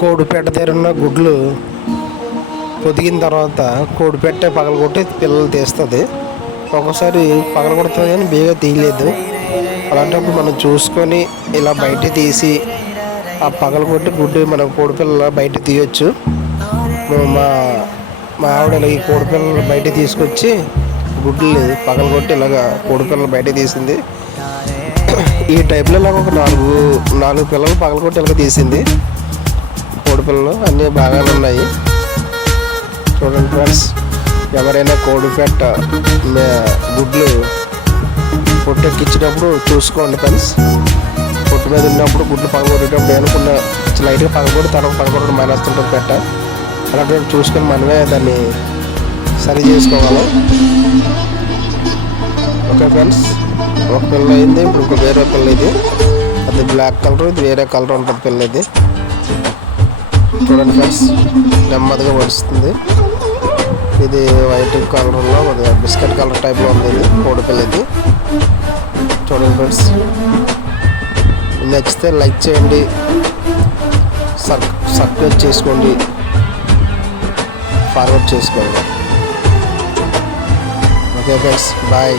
కోడిపెట్ట దగ్గర ఉన్న గుడ్లు పొదిగిన తర్వాత కోడిపెట్ట పగలగొట్టి పిల్లలు తీస్తుంది. ఒక్కోసారి పగలగొడుతుంది కానీ బేగా తీయలేదు. అలాంటప్పుడు మనం చూసుకొని ఇలా బయట తీసి ఆ పగలగొట్టి గుడ్డు మనం కోడిపిల్లలు బయట తీయొచ్చు. మా మా ఆవిడ ఇలా ఈ కోడిపిల్లలు బయట తీసుకొచ్చి గుడ్లు పగలగొట్టి ఇలాగా కోడిపిల్లలు బయట తీసింది. ఈ టైప్లో ఇలాగ ఒక నాలుగు పిల్లలు పగలగొట్టి ఇలాగ తీసింది. కోడిపిల్లలు అన్నీ బాగానే ఉన్నాయి. చూడండి ఫ్రెండ్స్, ఎవరైనా కోడిపెట్ట గుడ్లు పొట్టెక్కిచ్చినప్పుడు చూసుకోండి ఫ్రెండ్స్. పొట్టు మీద ఉన్నప్పుడు గుడ్లు పగలగొట్టేటప్పుడు అనుకున్న లైట్గా పగలగొట్టి తర్వాత పగలగొట్టడం మానేస్తుంటుంది పెట్ట. అలాంటి చూసుకొని మనమే దాన్ని సరి చేసుకోవాలి. ఓకే ఫ్రెండ్స్, ఒక పిల్ల అయింది. ఇప్పుడు ఇంకో వేరే పిల్ల ఇది. అది బ్లాక్ కలర్, ఇది వేరే కలర్ ఉంటుంది పిల్ల ఇది. చూడండి ఫ్రెండ్స్, నెమ్మదిగా వడుస్తుంది. ఇది వైట్ కలర్లో బిస్కెట్ కలర్ టైప్లో ఉంది. ఇది కోడి పిల్ల ఇది. చూడండి ఫ్రెండ్స్, నచ్చితే లైక్ చేయండి, సబ్స్క్రైబ్ చేసుకోండి, ఫార్వర్డ్ చేసుకోండి. Okay friends, bye.